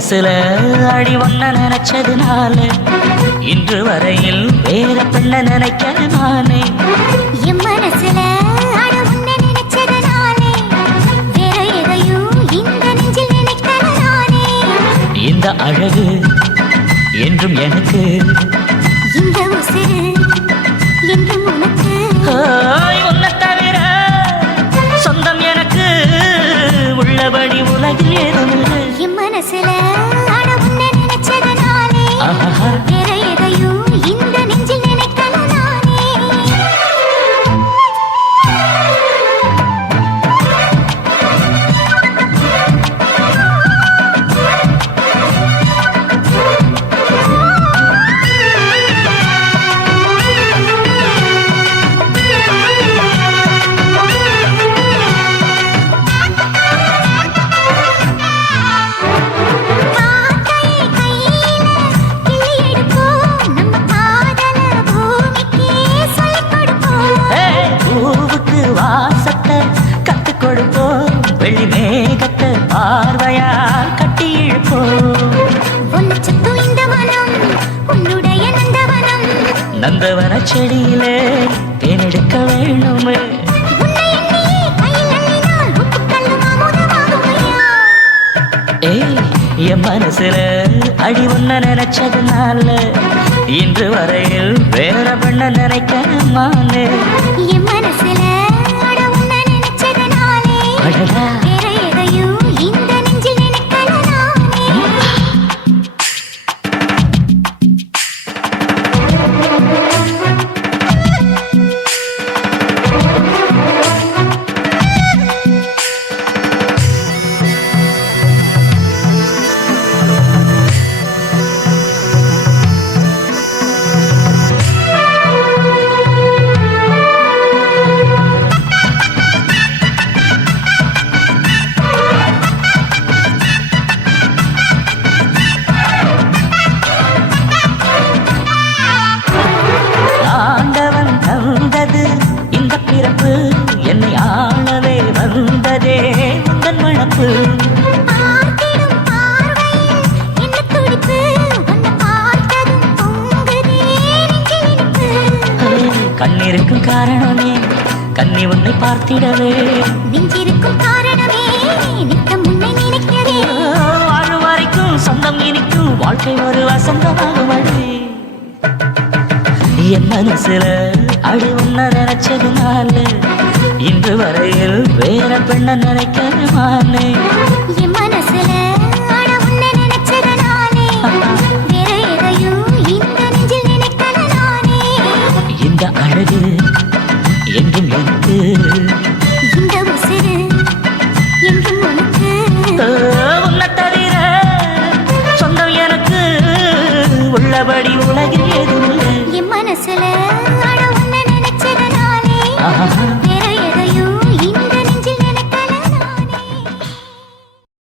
மனசுல அடி ஒன்ன நினைச்சதுனால இன்று வரையில் வேற பெண்ண நினைக்கிற நானே. என் மனசுல அட உன்னை நினைச்சதுனாலே வேற எதையும் இந்த நெஞ்சில் நினைக்கிற நானே. இந்த அழகு என்றும் எனக்கு, இந்த உசிறு என்றும் உனக்கு. உன்னை தவிர சொந்தம் எனக்கு உள்ளபடி உலகில் ஏதும் இல்லை. என் மனசுல அட உன்னை நினைச்சதுனாலே வேற எதையும் இந்த நெஞ்சில் நினைக்கிற நானே. வெள்ளி மேகத்தை பார்வையால் கட்டி இழுப்போம். இந்த மனம் உன்னுடைய நந்தவனம், நந்தவன செடியிலே தேனெடுக்க வேணுமே. என் மனசுல அடி ஒன்ன நினைச்சதுனால இன்று வரையில் வேற பண்ண நினைக்கணுமானே. என் மனசுல அட உன்னை நினைச்சதுனாலே அடடா வேற எதையும் இந்த நெஞ்சில் நினைக்கிற நானே. ஆண்டவன் தந்தது இந்த பிறப்பு, என்னை ஆளவே வந்ததே உந்தன் மணப்பு. பார்த்திடும் பார்வையில் என்ன துடிப்பு, உன்னை பார்த்ததும் பொங்குதே நெஞ்சில் இனிப்பு. கண்ணிருக்கும் காரணமே கண்ணி உன்னை பார்த்திடவே, நெஞ்சிருக்கும் காரணமே நித்தம் உன்னை நினைக்கவே. வாழும் வரைக்கும் சொந்தம் இனிக்கும் வாழ்க்கை ஒரு வசந்தமாகும் அடி. என் மனசுல அடி உன்ன நினைச்சதுனால இன்று வரையில் வேற பெண்ண நினைக்கிறேன்.